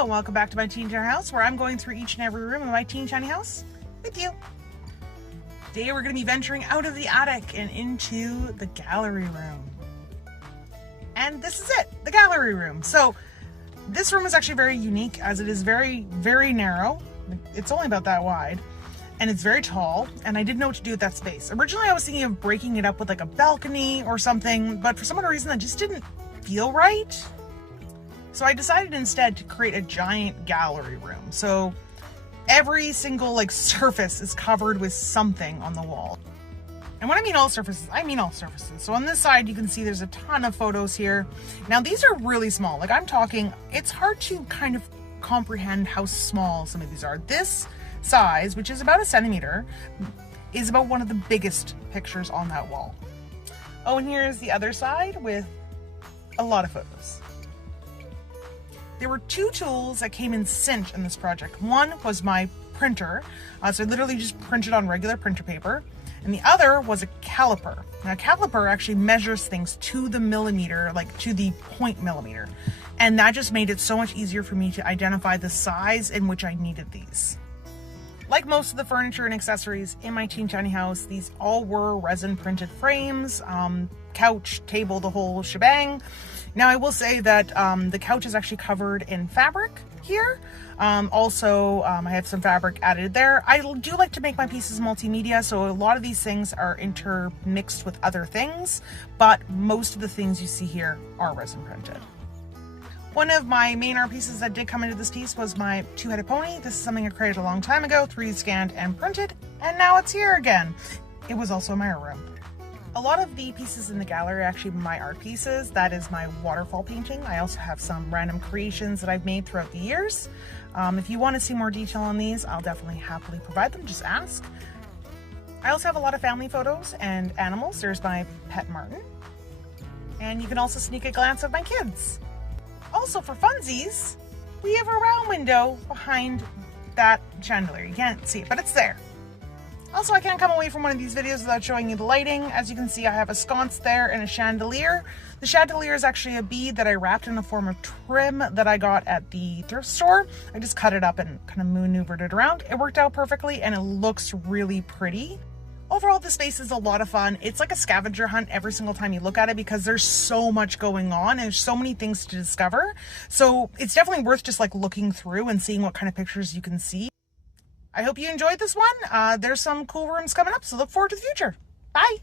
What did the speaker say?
Hello and welcome back to my teeny tiny house, where I'm going through each and every room of my teeny tiny house with you. Today we're going to be venturing out of the attic and into the gallery room. And this is it, the gallery room. So this room is actually very unique, as it is very, very narrow. It's only about that wide. And it's very tall, and I didn't know what to do with that space. Originally I was thinking of breaking it up with like a balcony or something, but for some other reason that just didn't feel right. So I decided instead to create a giant gallery room. So every single surface is covered with something on the wall. And when I mean all surfaces, I mean all surfaces. So on this side, you can see there's a ton of photos here. Now these are really small. Like I'm talking, it's hard to kind of comprehend how small some of these are. This size, which is about 1 centimeter, is about one of the biggest pictures on that wall. Oh, and here's the other side with a lot of photos. There were two tools that came in cinch in this project. One was my printer, so I literally just printed on regular printer paper, and the other was a caliper. Now, a caliper actually measures things to the millimeter, like to the 0.0 millimeter, and that just made it so much easier for me to identify the size in which I needed these. Like most of the furniture and accessories in my teeny tiny house, these all were resin printed frames, couch, table, the whole shebang. Now I will say that the couch is actually covered in fabric here. Also, I have some fabric added there. I do like to make my pieces multimedia, so a lot of these things are intermixed with other things, but most of the things you see here are resin printed. One of my main art pieces that did come into this piece was my two-headed pony. This is something I created a long time ago, 3D scanned and printed, and now it's here again. It was also in my art room. A lot of the pieces in the gallery are actually my art pieces. That is my waterfall painting. I also have some random creations that I've made throughout the years. If you want to see more detail on these, I'll definitely happily provide them, just ask. I also have a lot of family photos and animals. There's my pet Martin. And you can also sneak a glance of my kids. Also for funsies, we have a round window behind that chandelier. You can't see it, but it's there. Also, I can't come away from one of these videos without showing you the lighting. As you can see, I have a sconce there and a chandelier. The chandelier is actually a bead that I wrapped in a form of trim that I got at the thrift store. I just cut it up and kind of maneuvered it around. It worked out perfectly and it looks really pretty. Overall, the space is a lot of fun. It's like a scavenger hunt every single time you look at it because there's so much going on and there's so many things to discover. So it's definitely worth just looking through and seeing what kind of pictures you can see. I hope you enjoyed this one. There's some cool rooms coming up, so look forward to the future. Bye.